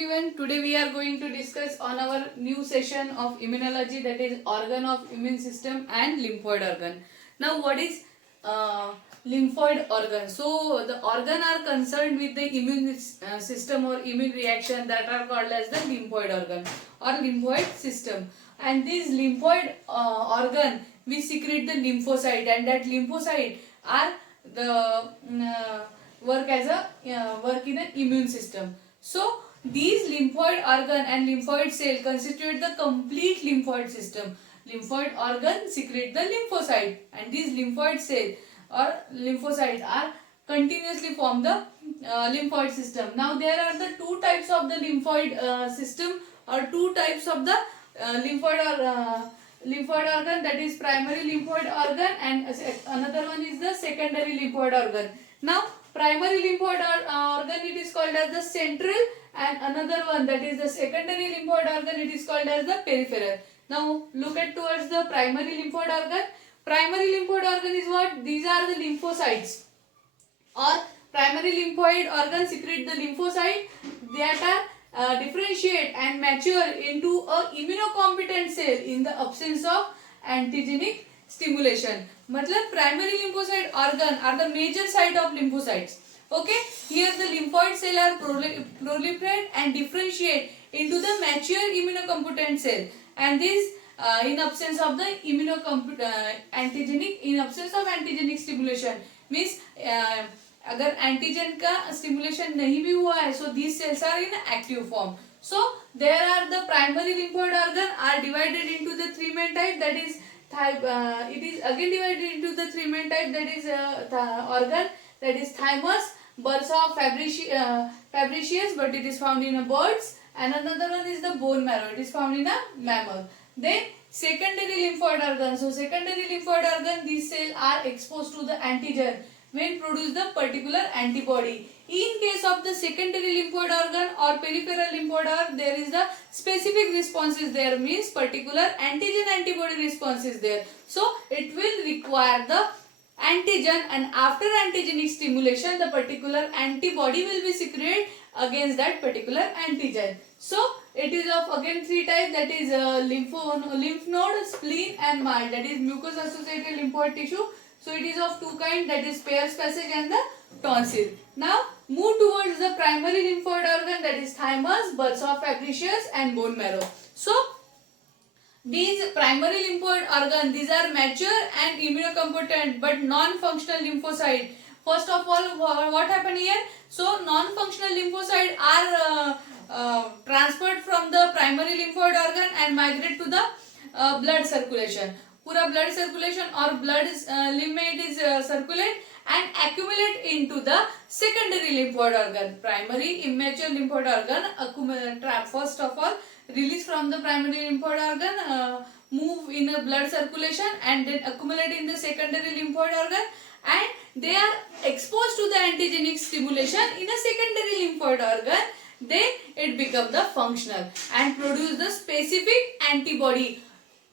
everyone. Today we are going to discuss on our new session of immunology, that is organ of immune system and lymphoid organ. Now what is lymphoid organ? So the organ are concerned with the immune system or immune reaction that are called as the lymphoid organ or lymphoid system. And this lymphoid organ we secrete the lymphocyte, and that lymphocyte are the work as a work in an immune system. So these lymphoid organ and lymphoid cell constitute the complete lymphoid system. Lymphoid organ secrete the lymphocyte, and these lymphoid cell or lymphocytes are continuously form the lymphoid system. Now there are the two types of the lymphoid system, or two types of the lymphoid organ, that is primary lymphoid organ, and another one is the secondary lymphoid organ. Now primary lymphoid organ, it is called as the central, and another one, that is the secondary lymphoid organ, it is called as the peripheral. Now look at towards the primary lymphoid organ. Primary lymphoid organ is what? These are the lymphocytes, or primary lymphoid organ secrete the lymphocyte that are differentiate and mature into a immunocompetent cell in the absence of antigenic stimulation. मतलब primary lymphocyte organ are the major site of lymphocytes. Okay, here the lymphoid cell are proliferate and differentiate into the mature immunocompetent cell, and this in absence of the antigenic, in absence of antigenic stimulation means अगर antigen का stimulation नहीं भी हुआ है, so these cells are in active form. So there are the primary lymphoid organ are divided into the three main type, that is it is again divided into the three main type, that is organ, that is thymus, bursa of Fabricius, but it is found in birds, and another one is the bone marrow, it is found in a mammal. Then secondary lymphoid organ. So secondary lymphoid organ, these cells are exposed to the antigen when produce the particular antibody. In case of the secondary lymphoid organ or peripheral lymphoid organ, there is the specific responses there, means particular antigen antibody response is there. So it will require the antigen, and after antigenic stimulation the particular antibody will be secreted against that particular antigen. So it is of again three types, that is lymph node, spleen and mile, that is mucous associated lymphoid tissue. So it is of two kinds, that is Peyer's passage and the tonsil. Now move towards the primary lymphoid organ, that is thymus, bursa of Fabricius and bone marrow. So these primary lymphoid organ, these are mature and immunocompetent but non-functional lymphocyte. First of all, what happened here? So non-functional lymphocyte are transferred from the primary lymphoid organ and migrate to the blood circulation. पूरा blood circulation or blood lymph it is circulate and accumulate into the secondary lymphoid organ. Primary immature lymphoid organ first of all release from the primary lymphoid organ, move in a blood circulation and then accumulate in the secondary lymphoid organ, and they are exposed to the antigenic stimulation in a secondary lymphoid organ. Then it become the functional and produce the specific antibody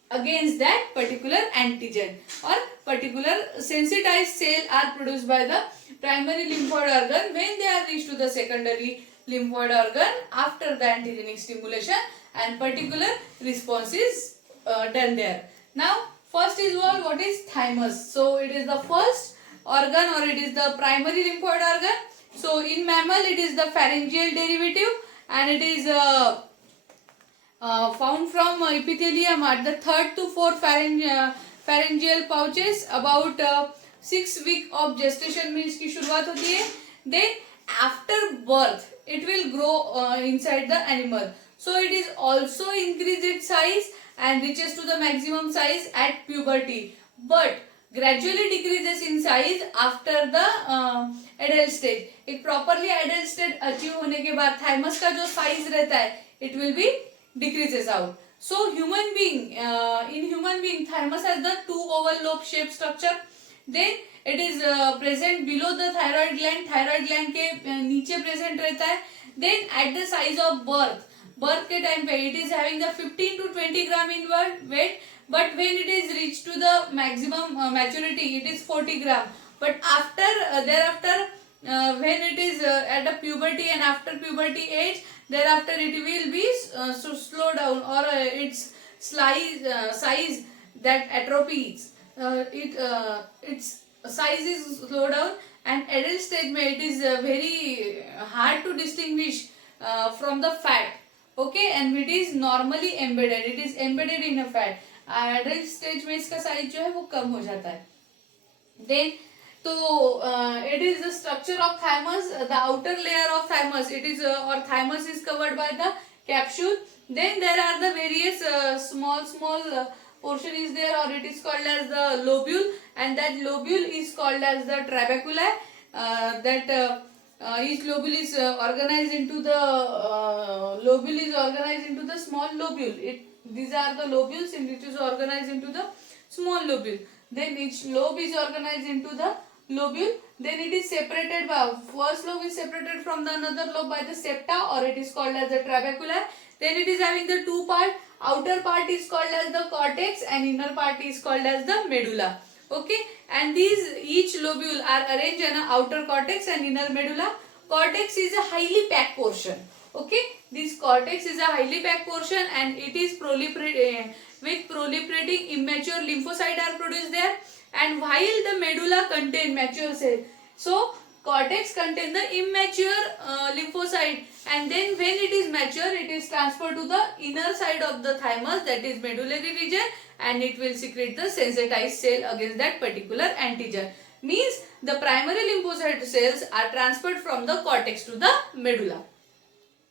against that particular antigen, or particular sensitized cell are produced by the primary lymphoid organ when they are reached to the secondary lymphoid organ after the antigenic stimulation, and particular response is done there. Now first is what is thymus. So it is the first organ, or it is the primary lymphoid organ. So in mammal it is the pharyngeal derivative, and it is found from epithelium at the third to fourth pharyngeal pouches. About 6 weeks of gestation means की शुरुआत होती है. Then after birth it will grow inside the animal. So it is also increase its size and reaches to the maximum size at puberty, but gradually decreases in size after the adult stage. एक properly adult stage achieve होने के बाद thymus का जो size रहता है it will be decreases out. So human being, in human being thymus has the two oval lobe shape structure. Then it is present below the thyroid gland. Thyroid gland के नीचे present रहता है. Then at the size of birth के time पे it is having the 15 to 20 gram in weight, but when it is reached to the maximum maturity it is 40 gram. But after thereafter when it is at a puberty and after puberty age, thereafter it will be slow down, or its size, that atrophies, its size is slow down, and adult stage may it is very hard to distinguish from the fat. Okay, and it is normally embedded, it is embedded in a fat. Adult stage में इसका size जो है वो कम हो जाता है. Then तो it is the structure of thymus, the outer layer of thymus, it is or thymus is covered by the capsule. Then there are the various small portion is there, or it is called as the lobule, and that lobule is called as the trabeculae. Each lobule is organized into the small lobule. These are the lobules in which is organized into the small lobule. Then each lobe is organized into the lobule. Then it is separated by, first lobe is separated from the another lobe by the septa, or it is called as the trabeculae. Then it is having the two part. Outer part is called as the cortex and inner part is called as the medulla. Okay, and these each lobule are arranged in an outer cortex and inner medulla. Cortex is a highly packed portion. Okay, this cortex is a highly packed portion, and it is with proliferating immature lymphocyte are produced there, and while the medulla contain mature cell. So cortex contain the immature lymphocyte, and then when it is mature, it is transferred to the inner side of the thymus, that is medullary region, and it will secrete the sensitized cell against that particular antigen. Means the primary lymphocyte cells are transferred from the cortex to the medulla.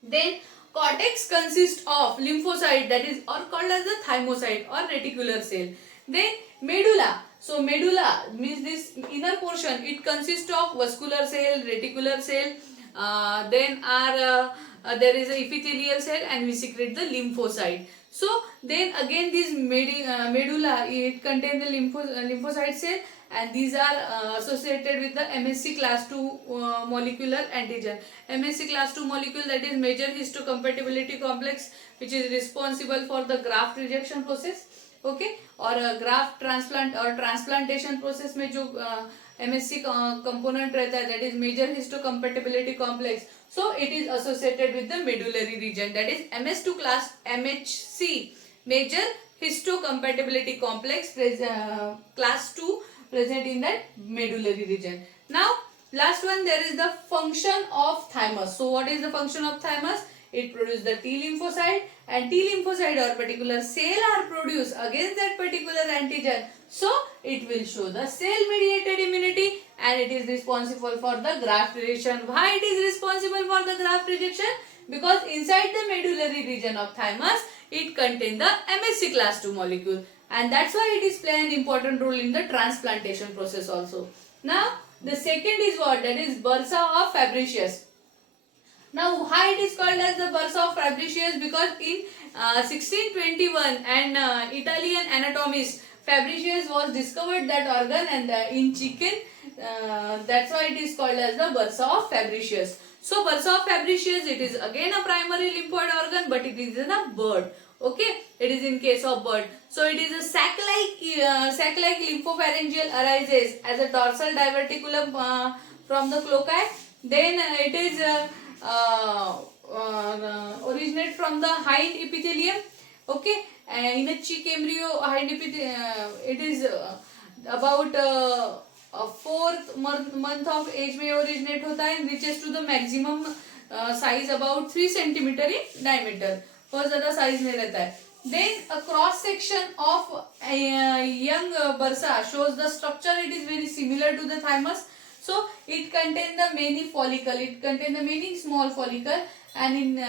Then cortex consists of lymphocyte, that is or called as the thymocyte or reticular cell. Then medulla. So medulla means this inner portion. It consists of vascular cell, reticular cell. Then there is a epithelial cell, and we secrete the lymphocyte. So then again this medulla, it contains the lymphocyte cell, and these are associated with the MSC class 2 molecular antigen. MSC class 2 molecule, that is major histocompatibility complex, which is responsible for the graft rejection process. Okay, or graft transplant or transplantation process में जो MSC component रहता है, that is major histocompatibility complex. So it is associated with the medullary region, that is MS2 class MHC, major histocompatibility complex class 2 present in that medullary region. Now last one, there is the function of thymus. So what is the function of thymus? It produces the T lymphocyte, and T lymphocyte or particular cell are produced against that particular antigen. So it will show the cell mediated immunity, and it is responsible for the graft rejection. Why it is responsible for the graft rejection? Because inside the medullary region of thymus, it contains the MSC class 2 molecule, and that's why it is playing an important role in the transplantation process also. Now the second is what? That is bursa of Fabricius. Now why it is called as the bursa of Fabricius? Because in 1621 an Italian anatomist Fabricius was discovered that organ, and in chicken, that's why it is called as the bursa of Fabricius. So bursa of Fabricius, it is again a primary lymphoid organ, but it is in a bird. Okay, it is in case of bird. So it is a sac-like lymphopharyngeal arises as a dorsal diverticulum from the cloacae. Then it is originate from the hind epithelium. Okay, in a chick embryo hind epithelium, it is about a fourth month of age में originate होता है, and reaches to the maximum size about 3 centimeter in diameter. बहुत ज़्यादा size में रहता है. Then a cross section of young bursa shows the structure. It is very similar to the thymus. So it contains the many follicle. It contains the many small follicle, and in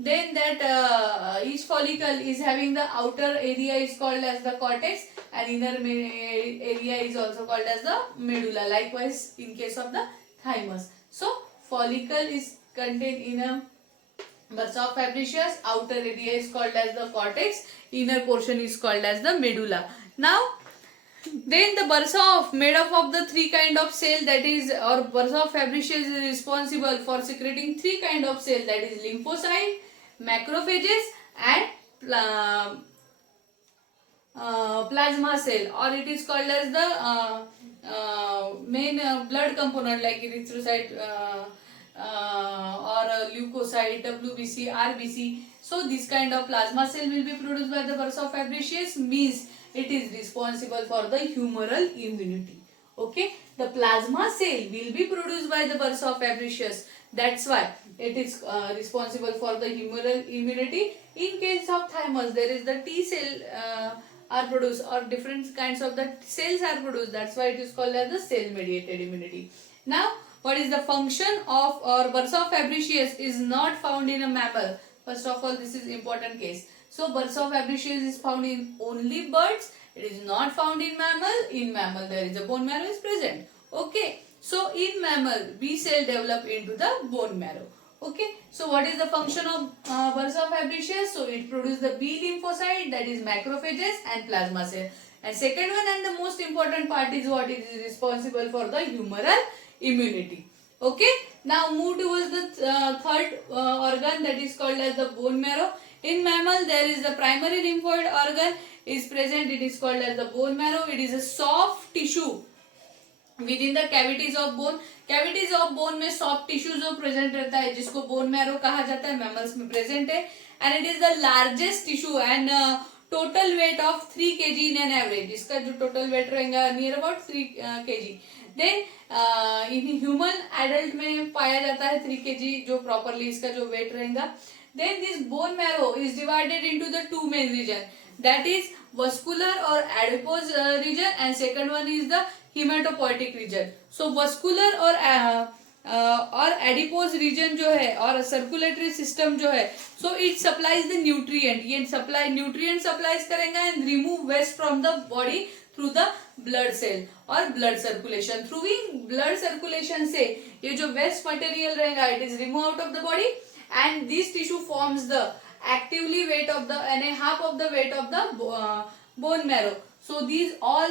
then that each follicle is having the outer area is called as the cortex, and inner area is also called as the medulla. Likewise in case of the thymus. So follicle is contained in a bursa of Fabricius. Outer area is called as the cortex. Inner portion is called as the medulla. Now then the bursa of made up of the three kind of cell, that is, or bursa of Fabricius is responsible for secreting three kind of cell, that is lymphocyte, macrophages, and plasma cell, or it is called as the main blood component like erythrocyte or lymphocyte, WBC, RBC. So this kind of plasma cell will be produced by the bursa fabricius, means it is responsible for the humoral immunity. Okay, the plasma cell will be produced by the bursa fabricius. That's why it is responsible for the humoral immunity. In case of thymus, there is the T cell are produced, or different kinds of the cells are produced. That's why it is called as the cell mediated immunity. Now, what is the function of or bursa fabricius is not found in a mammal. First of all, this is important case. So bursa fabricius is found in only birds. It is not found in mammal. In mammal, there is a bone marrow is present. Okay. So in mammal, B cell develop into the bone marrow. Okay. So what is the function of bursa fabricius? So it produces the B lymphocyte, that is macrophages and plasma cell. And second one and the most important part is what it is responsible for the humoral immunity. Okay. Now move towards the third organ, that is called as the bone marrow. In mammal, there is the primary lymphoid organ is present. It is called as the bone marrow. It is a soft tissue within the cavities of bone. Cavities of bone में soft tissue जो present रहता है, जिसको bone marrow कहा जाता है, mammals में present है, and it is the largest tissue and total weight of 3 kg in an average. इसका जो total weight रहेगा near about 3 kg. Then in human adult में पाया जाता है 3 kg जो properly इसका जो weight रहेगा. Then this bone marrow is divided into the two main region, that is vascular or adipose region, and second one is the hematopoietic region. So vascular और adipose region जो है और circulatory system जो है, so it supplies the nutrient. ये supply nutrient supplies करेंगे and remove waste from the body through the blood cell और blood circulation. Through blood circulation से ये जो waste material रहेगा, it is removed out of the body, and this tissue forms the actively weight of the and half of the weight of the bone marrow. So these all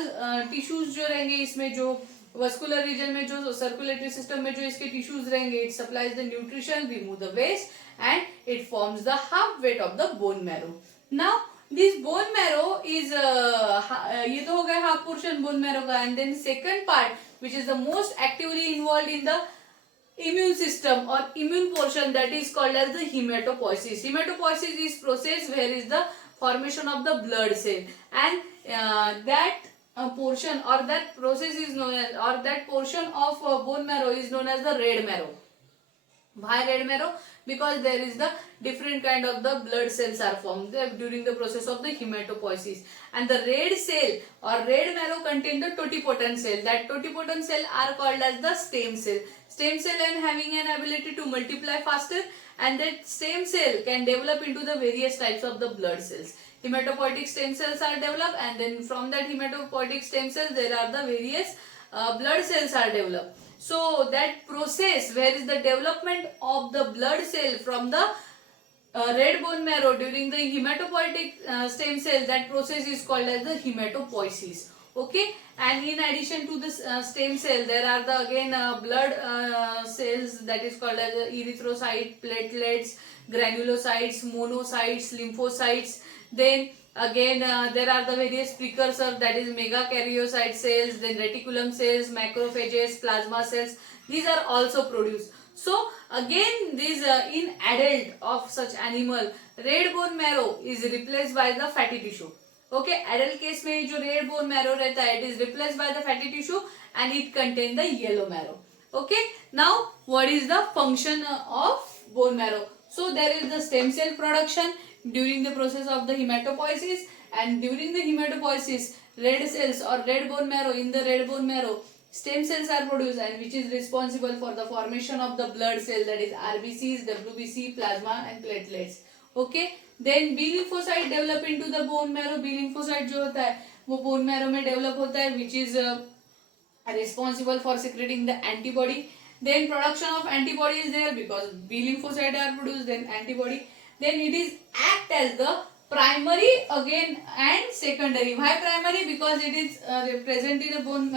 tissues जो रहेंगे, इसमें जो vascular region में जो circulatory system में जो इसके tissues रहेंगे, it supplies the nutrition, remove the waste, and it forms the half weight of the bone marrow. Now this bone marrow is ये तो हो गया half portion bone marrow का, and then second part which is the most actively involved in the immune system or immune portion, that is called as the hematopoiesis. Hematopoiesis is process where is the formation of the blood cell, and that portion or that process is known as, or that portion of bone marrow is known as the red marrow. Why red marrow? Because there is the different kind of the blood cells are formed during the process of the hematopoiesis, and the red cell or red marrow contain the totipotent cell. That totipotent cell are called as the stem cell. Stem cell and having an ability to multiply faster, and that stem cell can develop into the various types of the blood cells. Hematopoietic stem cells are developed, and then from that hematopoietic stem cells there are the various blood cells are developed. So that process where is the development of the blood cell from the red bone marrow during the hematopoietic stem cell, that process is called as the hematopoiesis. Okay, and in addition to this stem cell, there are the again blood cells, that is called as erythrocyte, platelets, granulocytes, monocytes, lymphocytes. Then again there are the various precursors, that is megakaryocyte cells, then reticulum cells, macrophages, plasma cells. These are also produced. So again this in adult of such animal, red bone marrow is replaced by the fatty tissue. Okay, adult case में जो red bone marrow रहता है, it is replaced by the fatty tissue and it contain the yellow marrow. Okay, now what is the function of bone marrow? So there is the stem cell production during the process of the hematopoiesis, and during the hematopoiesis red cells or red bone marrow, in the red bone marrow stem cells are produced, and which is responsible for the formation of the blood cell, that is RBCs, WBC, plasma and platelets. Okay, then B lymphocyte develop into the bone marrow. B lymphocyte जो होता है वो bone marrow में develop होता है, which is responsible for secreting the antibody. Then production of antibody is there because B lymphocyte are produced, then antibody. Then it is act as the primary again and secondary. Why primary? Because it is present in the bone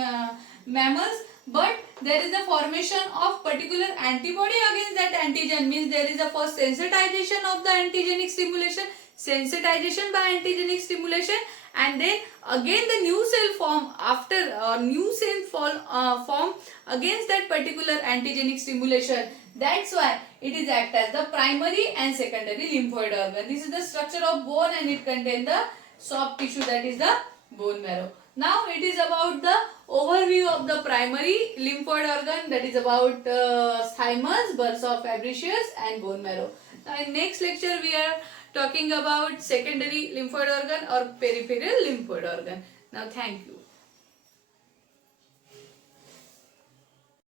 mammals, but there is a formation of particular antibody against that antigen, means there is a first sensitization of the antigenic stimulation, sensitization by antigenic stimulation, and then again the new cell form after new cell form against that particular antigenic stimulation. That's why it is act as the primary and secondary lymphoid organ. This is the structure of bone and it contains the soft tissue, that is the bone marrow. Now it is about the overview of the primary lymphoid organ, that is about thymus, bursa fabriceus and bone marrow. Now in next lecture we are talking about secondary lymphoid organ or peripheral lymphoid organ. Now thank you.